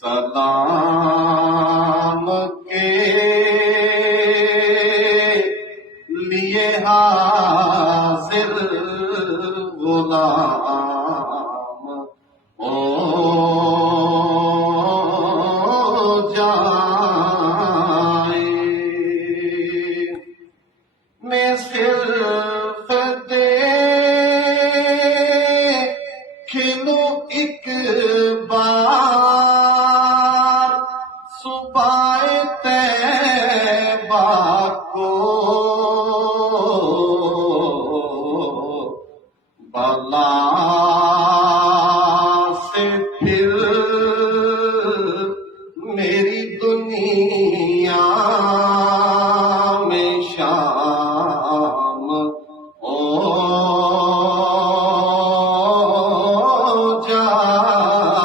سلام کے لیے حاضر غلام ہو جائیں۔ میں صرف دیکھ لوں ایک بار صبح طیبہ کو، بلا سے پھر